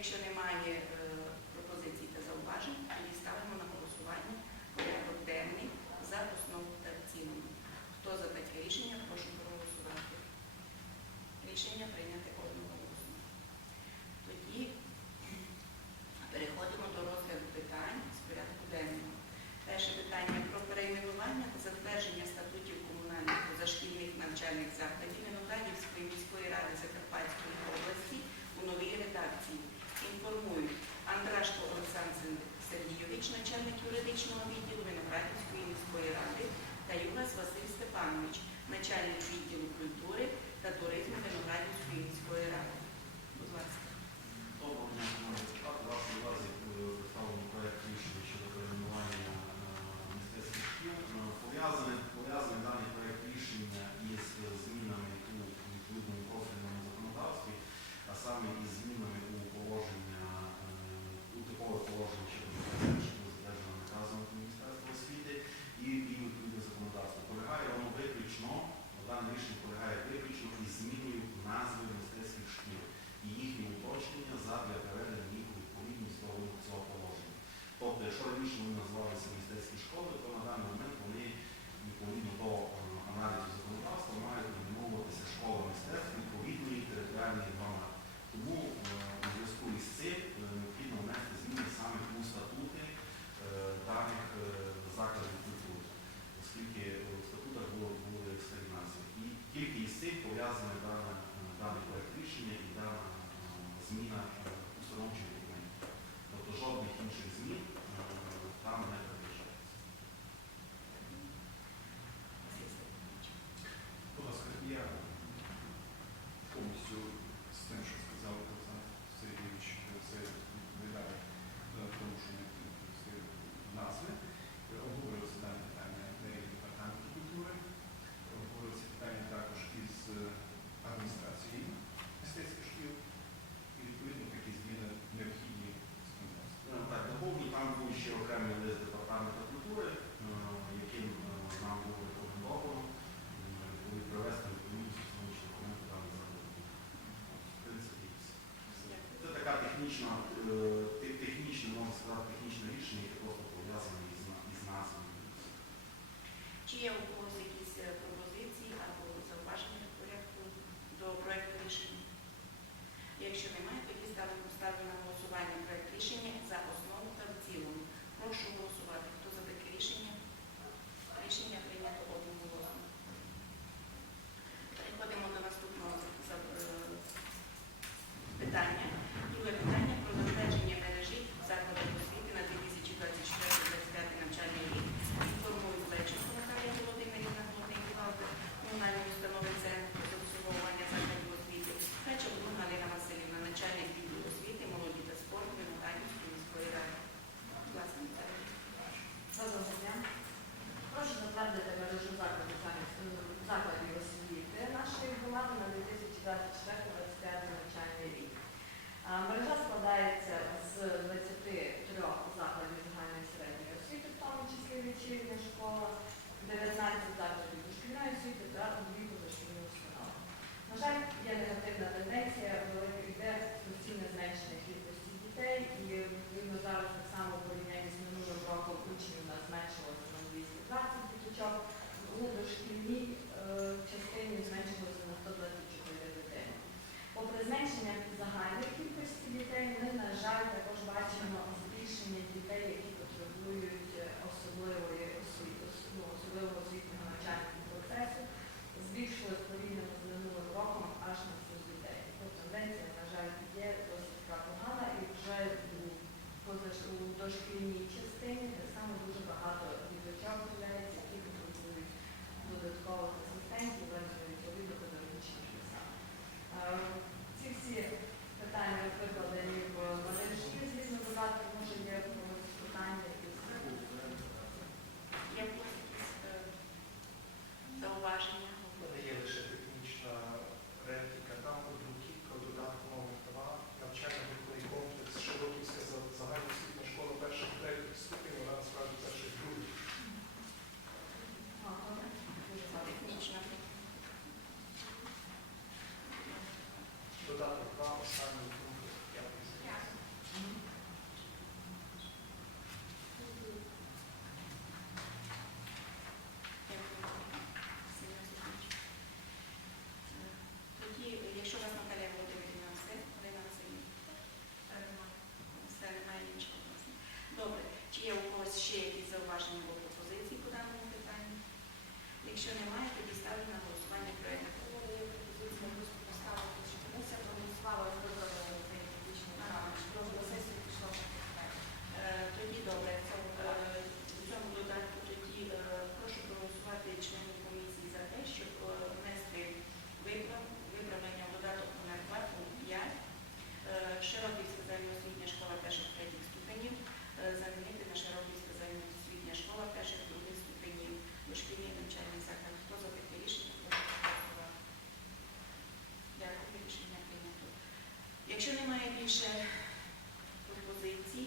Якщо немає е, пропозицій та зауважень, тоді ставимо на голосування порядок денний за основу та цілому. Хто за таке рішення, прошу проголосувати. Рішення прийняти одноголосно. Тоді переходимо до розгляду питань з порядку денного. Перше питання про перейменування та затвердження статутів комунальних позашкільних навчальних закладів Виноградівської міської ради Закарпатської області у новій редакції інформують Андрашко Олександр Сергійович, начальник юридичного відділу Виноградівської міської ради та Юрас Василь Степанович, начальник відділу культури та туризму Виноградівської. Якщо раніше вони називалися мистецькі школи, то на даний момент вони відповідно до е, аналізу законодавства мають відмовитися школа мистецтв відповідної територіальної громади. Тому е, у зв'язку із цим е, необхідно внести зміни саме у статути даних закладів культури, оскільки в статутах були, були експериментації. І тільки із цим пов'язаний даний проєкт рішення і дана зміна. технічна, е, технічне, можна сказати, технічне рішення, яке просто пов'язане із назвою. Чи є another day. Якщо немає, Якщо немає більше пропозицій,